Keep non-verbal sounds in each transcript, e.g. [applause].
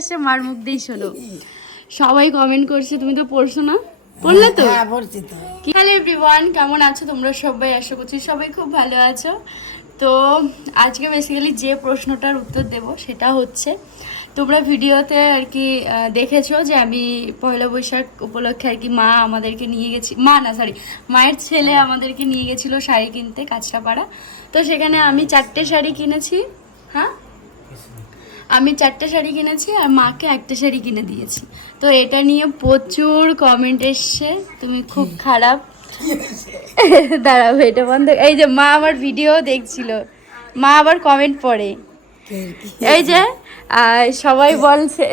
এসে মার মুখ দিয়েই শোনো। সবাই কমেন্ট করছে তুমি তো পড়ছো না? পড়লে তো? হ্যাঁ পড়ছি তো। হ্যালো এভরিওয়ান কেমন আছো? তোমরা সবাই আশা করছি সবাই খুব ভালো আছো। তো আজকে বেসিক্যালি যে প্রশ্নটার উত্তর দেব সেটা হচ্ছে তোমরা ভিডিওতে আর কি দেখেছ যে আমি পয়লা বৈশাখ উপলক্ষে আর কি মা আমাদেরকে নিয়ে গেছি মা না সরি মায়ের ছেলে আমাদেরকে নিয়ে গেছিল শাড়ি কিনতে কাঁচরাপাড়া। তো সেখানে আমি চারটে শাড়ি কিনেছি হ্যাঁ? আমি চারটে শাড়ি কিনেছি আর মাকে একটা শাড়ি কিনে দিয়েছি। তো এটা নিয়ে প্রচুর কমেন্ট এসছে। তুমি খুব খারাপ। [laughs] দাঁড়াও এটা বন্ধ। এই যে মা আমার ভিডিও দেখছিল। মা আবার কমেন্ট পড়ে। এই যে সবাই বলছে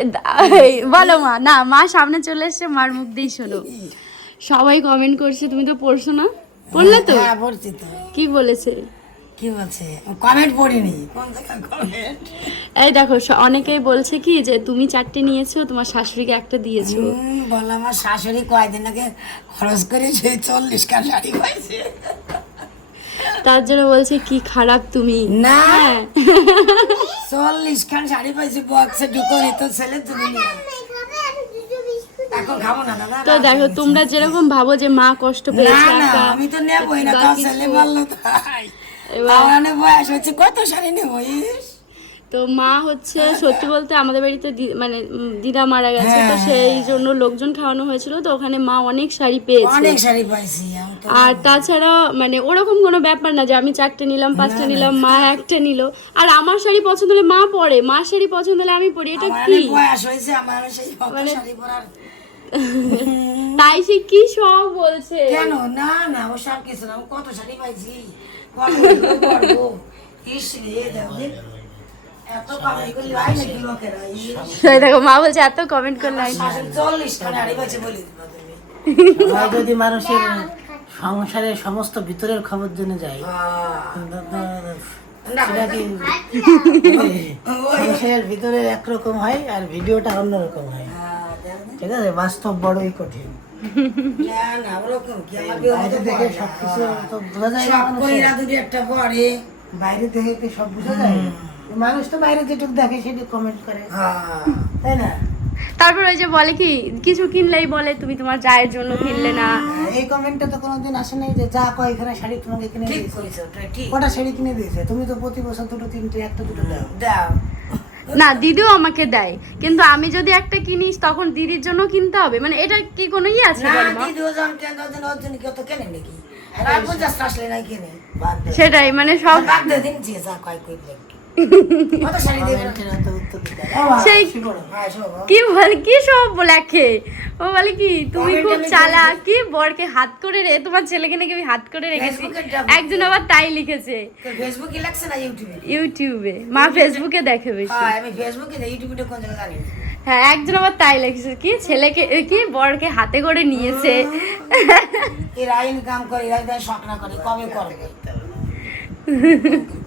বলো মা। না মা সামনে চলে এসছে মার মুখ দিয়েই শোনো। সবাই কমেন্ট করছে তুমি তো পড়ছো না? পড়লে তো? হ্যাঁ তো। কি বলেছে? কি বলছে? কমেন্ট পড়িনি। কোন জায়গায় কমেন্ট এই দেখো অনেকেই বলছে কি যে তুমি চারটে নিয়েছো তোমার শাশুড়িকে একটা দিয়েছ। বললাম আমার শাশুড়ি কয়দিন আগে খরচ করে সেই চল্লিশ কান শাড়ি পাইছে। তার জন্য বলছে কি খারাপ তুমি। না। হ্যাঁ। চল্লিশ খান শাড়ি পাইছি বক্সে ঢুকো তো ছেলে তুমি তো দেখো তোমরা যেরকম ভাবো যে মা কষ্ট পেয়েছে আমি তো নেবই না। ছেলে বলল তাই। আমার বয়স হচ্ছে কত নেব ইস? তো মা হচ্ছে সত্যি বলতে আমাদের বাড়িতে মানে দিদা মারা গেছে তো হ্যাঁ, সেই জন্য লোকজন খাওয়ানো হয়েছিল তো ওখানে মা অনেক শাড়ি পেয়েছে। অনেক শাড়ি পাইছি আর তাছাড়া মানে ওরকম কোনো ব্যাপার না যে আমি চারটে নিলাম পাঁচটা নিলাম মা একটা নিল। আর আমার শাড়ি পছন্দ হলে মা পরে মার শাড়ি পছন্দ হলে আমি পরি এটা কি? আমার সেই মানে- শাড়ি পরার? [laughs] তাই সে কি সব বলছে? কেন? না না ও সব কিছু না কত শাড়ি পাইছি? এত কমেন্ট হয় দেখো মা বলছে এত করলে যদি মানুষের সংসারের সমস্ত ভিতরের খবর জেনে যায় সংসারের ভিতরের একরকম হয় আর ভিডিওটা অন্যরকম হয়? দে। ঠিক আছে? বাস্তব বড়ই কঠিন। না, না, ওরকম কি? আমার কেউ বাইরে মতো থেকে পরে তো বোঝা যায় সব কইরা দুটি একটা পরে। বাইরে থেকে সব বোঝা যায় মানুষ তো বাইরে যেটুকু দেখে সেটা কমেন্ট করে হ্যাঁ। তাই না তারপর ওই যে বলে কি কিছু কিনলেই বলে তুমি তোমার জায়ের জন্য কিনলে না এই কমেন্টটা তো কোনোদিন আসে নাই যে যা কয় এখানে শাড়ি তোমাকে কিনে দিয়েছে ঠিক। কটা শাড়ি কিনে দিয়েছে তুমি তো প্রতি বছর দুটো তিনটে একটা দুটো দাও দাও। না দিদিও আমাকে দেয়। কিন্তু আমি যদি একটা কিনিস তখন দিদির জন্য কিনতে হবে। মানে এটা কি কোনো ইয়ে আছে। সেটাই মানে সব সেই। কি বলে কি সব লেখে ও বলে কি তুমি খুব কি বরকে হাত করে রে তোমার ছেলেকে নাকি আমি হাত করে রেখেছি। একজন আবার তাই লিখেছে। ফেসবুকে লাগছে না ইউটিউবে? ইউটিউবে মা ফেসবুকে দেখে বেশি। হ্যাঁ, আমি ফেসবুকে না, ইউটিউবে কোন জায়গায় জানি হ্যাঁ একজন আবার তাই লিখেছে। কি ছেলেকে কি বরকে হাতে করে নিয়েছে? এরা ইনকাম করে, এরা যদি করে, কবে করবে? [laughs]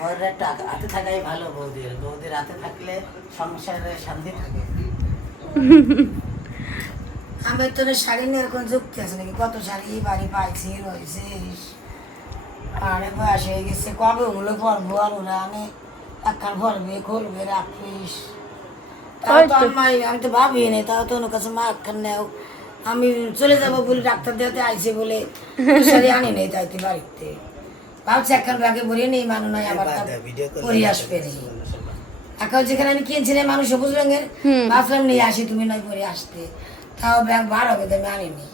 বউয়ের একটা হাতে- থাকাই ভালো বৌদির বৌদির হাতে থাকলে সংসারে শান্তি থাকে। [laughs] আমার তো না শাড়ি নিয়ে এরকম যুক্তি আছে নাকি? কত শাড়ি বাড়ি পাইছি রয়েছে আরে বয়স হয়ে গেছে কবে ওগুলো পরবো আর ওরা আমি একখান ভরবে খুলবে রাখিস। তাও তো আমি আমি তো ভাবি নি তাও তো ওর কাছে মা একখান নেও। আমি চলে যাব বলে ডাক্তার দেখাতে আইছে বলে শাড়ি আনি নেই তাইতে বাড়িতে। ভাবছি একখান ব্যাগে ভরিয়ে নেই মানুষ নয় আবার তা পরে আসবে এখন যেখানে আমি কিনছিলাম মানুষ সবুজ রঙের ভাবলাম নিয়ে আসি তুমি নয় পরে আসতে। তাও ব্যাগ বার হবে তো আমি আনিনি।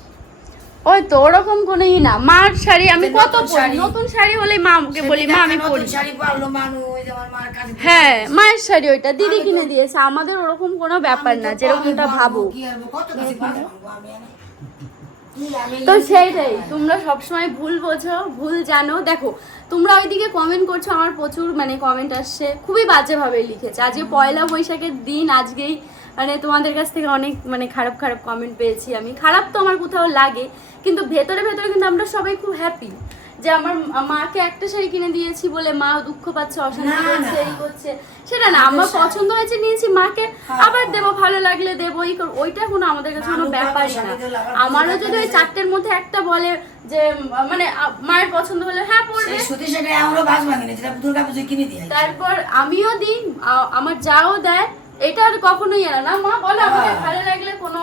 ওই তো ওরকম কোনো ই না। মার শাড়ি আমি কত নতুন পরি? শাড়ি। নতুন শাড়ি হলে মা আমাকে বলি মা আমি নতুন পরি। শাড়ি পারল মানুষ ওই যে আমার মার কাছে হ্যাঁ মায়ের শাড়ি ওইটা দিদি কিনে দিয়েছে। আমাদের ওরকম কোনো ব্যাপার না যেরকমটা ভাবো কি আর কত কাছে পাবো আমি আনি। আমি তো সেইটাই, তোমরা সবসময় ভুল বোঝো, ভুল জানো। দেখো, তোমরা ওইদিকে কমেন্ট করছ, আমার প্রচুর মানে কমেন্ট আসছে। খুবই বাজেভাবে লিখেছে। আজকে পয়লা বৈশাখের দিন, আজকেই মানে তোমাদের কাছ থেকে অনেক মানে খারাপ খারাপ কমেন্ট পেয়েছি আমি। খারাপ তো আমার কোথাও লাগে, কিন্তু ভেতরে ভেতরে কিন্তু আমরা সবাই খুব হ্যাপি যে আমার মাকে একটা শাড়ি কিনে দিয়েছি বলে মা দুঃখ পাচ্ছে অশান্তি করছে এই করছে সেটা না আমার পছন্দ হয়েছে নিয়েছি মাকে আবার দেবো ভালো লাগলে দেবো এই ওইটা কোনো আমাদের কাছে কোনো মানুষ ব্যাপারই না। আমারও যদি ওই চারটের মধ্যে একটা বলে যে মানে মায়ের পছন্দ হলে হ্যাঁ পড়বে সেই সুতি শাড়ি আমারও বাস যেটা দুর্গা পুজো কিনে দিয়ে তারপর আমিও দিই আমার যাও দেয় এটা আর কখনোই এলো না। মা বলো আমাকে হ্যাঁ। ভালো লাগলে কোনো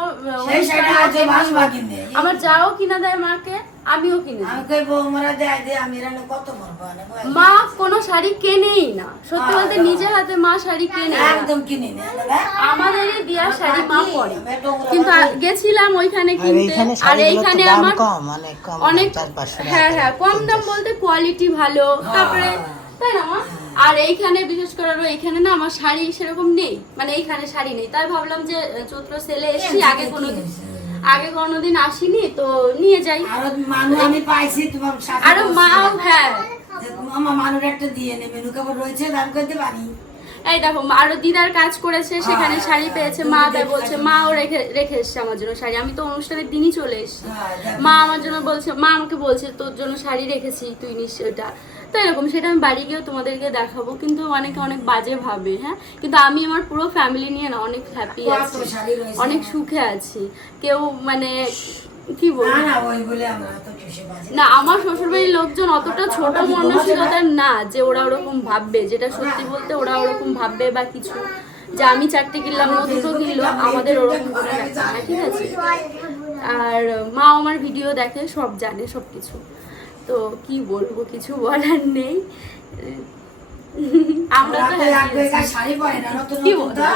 আমার যাও কিনা দেয় মাকে আমিও কিনে দেয়। মা কোনো শাড়ি কেনেই না। সত্যি হ্যাঁ, বলতে হ্যাঁ। নিজে হাতে মা শাড়ি কেনে একদম কিনি না আমাদেরই দেওয়া শাড়ি মা পরে। কিন্তু গেছিলাম ওইখানে আর কিনতে। এইখানে আর এইখানে আমার অনেক কম, অনেক হ্যাঁ হ্যাঁ কম দাম বলতে কোয়ালিটি ভালো। তারপরে হ্যাঁ। তাই না মা? আর এইখানে বিশেষ করে আরও এইখানে না আমার শাড়ি সেরকম নেই। মানে এইখানে শাড়ি নেই। তাই ভাবলাম যে চৈত্র সেলে এসেছি আগে কোনোদিন আগে কোনোদিন আসিনি তো নিয়ে যাই। আরও মানুষ আমি পাইছি তোমার সাথে আরও মাও হ্যাঁ। আমার মানুষ একটা দিয়ে নেবে মেনু রয়েছে দাম করতে পারি এই দেখো আরও দিদার কাজ করেছে সেখানে হ্যাঁ, শাড়ি পেয়েছে। মা তাই বলছে। মাও রেখে রেখে এসছে আমার জন্য শাড়ি। আমি তো অনুষ্ঠানের দিনই চলে এসেছি। হ্যাঁ, মা আমার জন্য বলছে মা আমাকে বলছে তোর জন্য শাড়ি রেখেছি তুই নিস ওটা। তো এরকম সেটা আমি বাড়ি গিয়েও তোমাদেরকে দেখাবো কিন্তু অনেকে অনেক বাজে ভাবে হ্যাঁ? কিন্তু আমি আমার পুরো ফ্যামিলি নিয়ে না অনেক হ্যাপি আছি অনেক সুখে আছি। কেউ মানে কি বলব? না আমরা শ্বশুরবাড়ির লোকজন অতটা ছোট মানসিকতার না যে ওরা ওরকম ভাববে যেটা সত্যি বলতে ওরা ওরকম ভাববে বা কিছু। যে আমি চারটে কিনলাম ও দুটো কিনলো আমাদের ওরকম না ঠিক আছে? আর মা আমার ভিডিও দেখে সব জানে সব কিছু তো কি বলব কিছু বলার নেই। [laughs] আমরা তো। শাড়ি পরে না নতুন তা।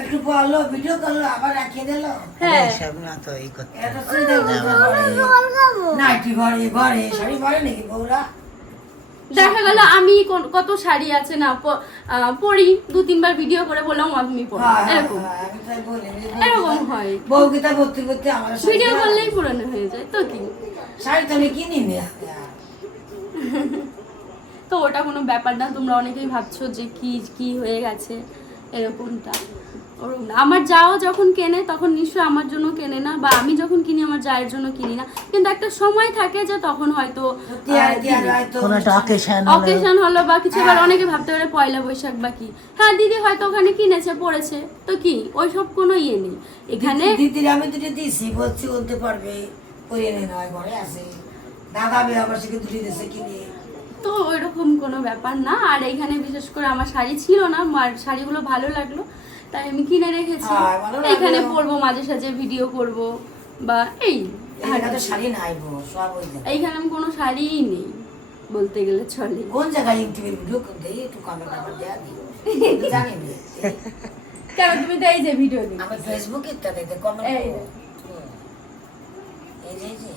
একটু পরলো ভিডিও করল আবার রাখিয়ে দিল। হ্যাঁ। না তো এই করতে নাইটি শাড়ি পরে নাকি বউরা? দেখা গেল আমি কত শাড়ি আছে না পরি। দু তিনবার ভিডিও করে বললাম আমি পরি। হ্যাঁ, হ্যাঁ, এরকম। হ্যাঁ, আমি তাই বলি যে এরকম হয়। বউ কিতা ভর্তি করতে আমার ভিডিও করলেই পুরনো হয়ে যায় তো কি? শাড়ি তো আমি কিনি নি তো ওটা কোনো ব্যাপার না তোমরা অনেকেই ভাবছ যে কি কি হয়ে গেছে এরকমটা। ওরকম না। আমার যাও যখন কেনে তখন নিশ্চয়ই আমার জন্য কেনে না বা আমি যখন কিনি আমার জায়ের জন্য কিনি না। কিন্তু একটা সময় থাকে যে তখন হয়তো অকেশন। হলো। অকেশন হলো বা কিছু এবার অনেকে ভাবতে পারে পয়লা বৈশাখ বা কি। হ্যাঁ দিদি হয়তো ওখানে কিনেছে পড়েছে। তো কি? ওইসব কোনো ইয়ে নেই। এখানে দিদির আমি দুটো দিয়েছি বলছি বলতে পারবে নে নয় ঘরে আছে। দাদা কিনে তো ওইরকম কোনো ব্যাপার না। আর এইখানে বিশেষ করে আমার শাড়ি ছিল না আর শাড়িগুলো ভালো লাগল তাই আমি কিনে রেখেছি। হ্যাঁ। এখানে পরবো মাঝে সাঝে ভিডিও করব বা এই এখানে তো। এইখানে আমি কোনো শাড়িই নেই বলতে গেলে চলে। কোন জায়গায় ইউটিউবে ভিডিও করতে একটু কমেন্ট আমার দেওয়া দিই। জানি কেন তুমি তো এই যে ভিডিও দিই আমি ফেসবুকে ইত্যাদিতে কমেন্ট এই যে। এই যে।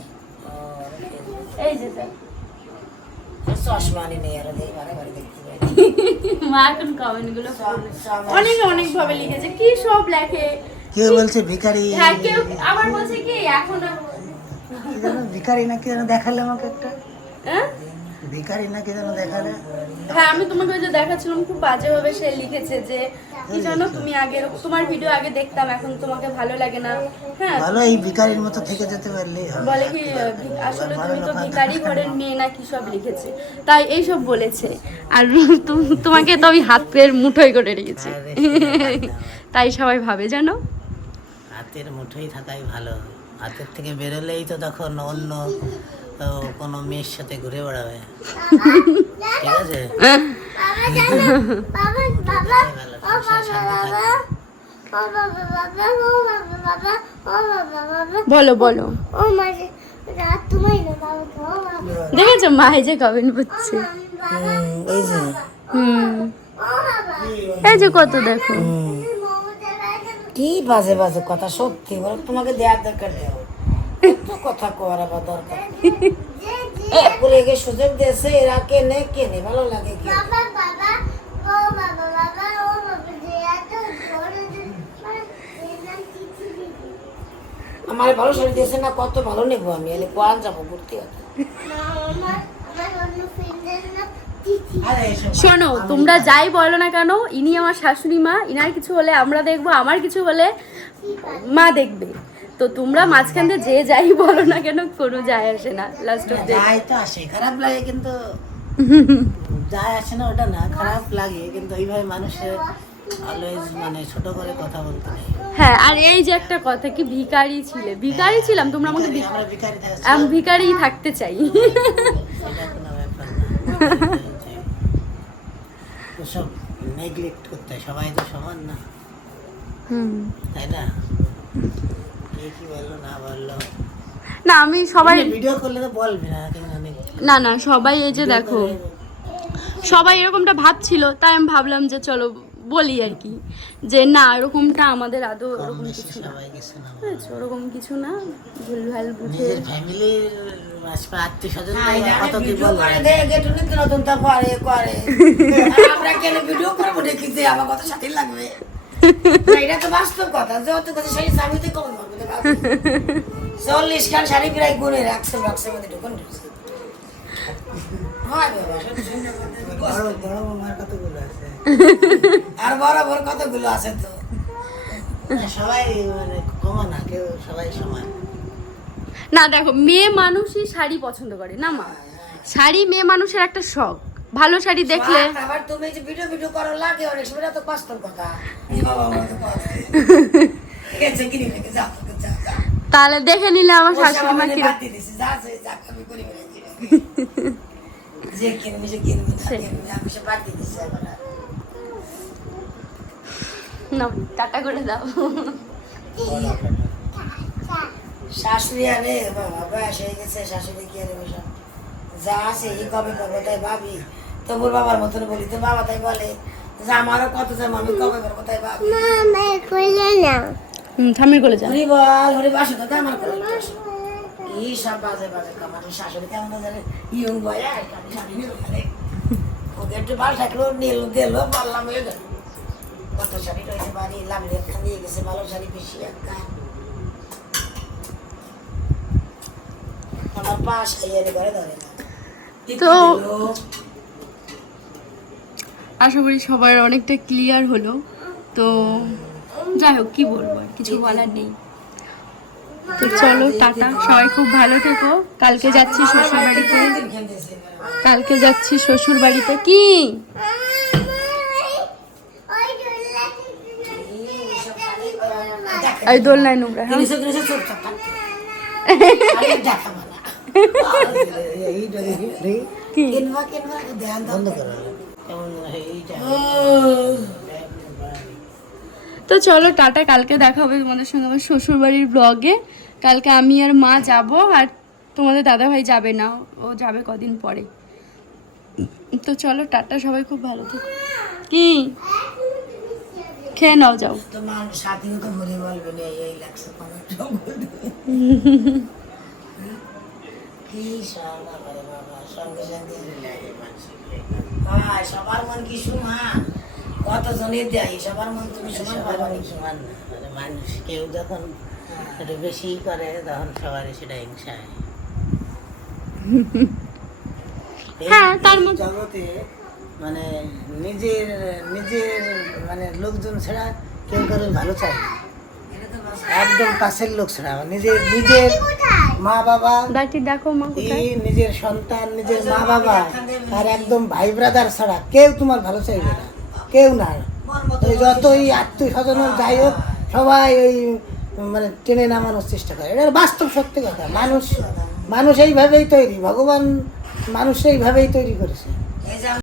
এই যে চশমা নেই আরও দেখতে পাই মা এখন কমেন্টগুলো সব- সব- অনেক অনেক লিখেছে। কি সব লেখে? কেউ বলছে ভিখারি? হ্যাঁ কেউ আবার বলছে কি এখন ভিখারি না কি দেখালে আমাকে একটা। হ্যাঁ? ভিখারি না কি যেন দেখালে? হ্যাঁ আমি তোমাকে ওই যে দেখাচ্ছিলাম খুব বাজেভাবে সে লিখেছে যে কি জানো তুমি আগে তোমার ভিডিও আগে দেখতাম এখন তোমাকে ভালো লাগে না। হ্যাঁ। ভালো এই ভিখারির মতো থেকে যেতে পারলেই হবে। বলে কি আসলে তুমি তো ভিখারি ঘরের মেয়ে না কি সব লিখেছে? তাই এইসব বলেছে। আর তুম- তোমাকে তো আমি হাতের মুঠোই করে রেখেছি। তাই সবাই ভাবে জানো? হাতের মুঠোই থাকাই ভালো। হাতের থেকে বেরোলেই তো তখন অন্য কোনো মেয়ের সাথে ঘুরে বেড়াবে। ঠিক আছে? থাকবে। বলো বলো। দেখেছ মা এই যে কমেন্ট করছে। এই যে। হুম। এই যে কত দেখো। কি বাজে বাজে কথা সত্যি বলো তোমাকে দেওয়ার দরকার দেও কত কথা কওয়ার আবার দরকার করে একে সুযোগ দিয়েছে এরা কেনে কেনে ভালো লাগে কি? আমার ভালো শাড়ি দিয়েছে না কত ভালো নেব আমি? এলে কোয়াল যাব ঘুরতে শোনো তোমরা যাই বলো না কেন ইনি আমার শাশুড়ি মা ইনার কিছু হলে আমরা দেখব আমার কিছু হলে মা দেখবে। তো তোমরা মাঝখান দিয়ে যে যাই বলো না কেন কোনো যায় আসে না লাস্ট অফ যায় তো আসে খারাপ লাগে কিন্তু যায় আসে না ওটা না খারাপ লাগে কিন্তু ওইভাবে মানুষের অলওয়েজ মানে ছোট করে কথা বলতে নেই। হ্যাঁ আর এই যে একটা কথা কি ভিখারি ছিলে ভিখারি ছিলাম তোমরা আমাকে আমি ভিখারি থাকতে চাই। না। নেগলেক্ট করতে সবাই তো সমান না। হুম। তাই না? কে কি বলল না বলল না আমি সবাই ভিডিও করলে তো বলবি না না না সবাই এই যে দেখো। সবাই এরকমটা ভাবছিল তাই আমি ভাবলাম যে চলো বলি আর কি। যে না এরকমটা আমাদের আদৌ কম ওরকম কিছু না। সবাই কিছু না বলে। বুঝেছ? ওরকম কিছু না। ভুলভাল বুঝে ফ্যামিলির আমরা কেন ভিডিও করব দেখিতে আমার কথা সাথে লাগবে? এটা তো বাস্তব কথা যত কথা সেই স্বামীতে কম করবে। রে বাবা। চল্লিশ খান শাড়ি প্রায় গুনে রাখছে বাক্সের মধ্যে ঢুকুন। আর বড় বড় কতগুলো আছে তো? সবাই মানে কমা না কেউ সবাই সমান। না দেখো মেয়ে মানুষই শাড়ি পছন্দ করে না মা? শাড়ি মেয়ে মানুষের একটা শখ। ভালো শাড়ি দেখলে আবার তুমি যে ভিডিও ভিডিও করো লাগে অনেক সময় এটা তো বাস্তব কথা। বাবা তাহলে দেখে নিলে আমার শাশুড়ি মা কি না। না টাটা করে দাও। শাশুড়ি আরে বাবা বয়স হয়ে গেছে শাশুড়ি কি আরে বসা? যা আছে এই কবে করব তাই ভাবি। তবুর বাবার মতন বলি তো বাবা তাই বলে যে আমারও কত যাব আমি কবে করব তাই ভাবি। হুম, ঠাম্মির কোলে যাও হরি বল হরি বাসো তো আমার করে কি সব বাজে বাজে কামার শাশুড়ি কেমন জানে? ইয়ং বয় শাড়ি নিল ওকে একটু ভালো থাকল নিল দিল বললাম হয়ে গেল কত শাড়ি রয়েছে বাড়ি লাভলি একটা নিয়ে গেছে ভালো শাড়ি বেশি আমার পাশ ঘরে ধরে না। তো- আশা করি সবার অনেকটা ক্লিয়ার হলো। তো যাই হোক কি বলব আর কিছু বলার নেই। তো চলো টাটা। সবাই খুব ভালো থেকো। কালকে যাচ্ছি শ্বশুর বাড়িতে। কালকে যাচ্ছি শ্বশুর বাড়িতে কি? এই দোলনায় নোংরা হ্যাঁ? তো চলো টাটা, কালকে দেখা হবে তোমাদের সঙ্গে আমার শ্বশুর বাড়ির ব্লগে কালকে আমি আর মা যাব, আর তোমাদের দাদা ভাই যাবে না, ও যাবে কদিন পরে। তো চলো টাটা, সবাই খুব ভালো থেকো। কি? খেয়ে নাও, যাও। সবার মন কতজনের দেয় সবার মন তুমি সমান পারবে সমান না মানে মানুষ কেউ যখন একটু বেশি করে তখন সবারই সেটা হিংসা হয়। [laughs] হ্যাঁ, তার জগতে মানে নিজের নিজের মানে লোকজন ছাড়া কেউ কারোর ভালো চায় একদম কাছের লোক ছাড়া নিজের নিজের মা বাবা দেখো মা নিজের সন্তান নিজের মা বাবা আর একদম ভাই ব্রাদার ছাড়া কেউ তোমার ভালো চাইবে না। কেউ না ওই যতই আত্মীয় স্বজন যাই হোক সবাই ওই মানে টেনে নামানোর চেষ্টা করে। এটা বাস্তব সত্যি কথা। মানুষ মানুষ এইভাবেই তৈরি। ভগবান মানুষ এইভাবেই তৈরি করেছে।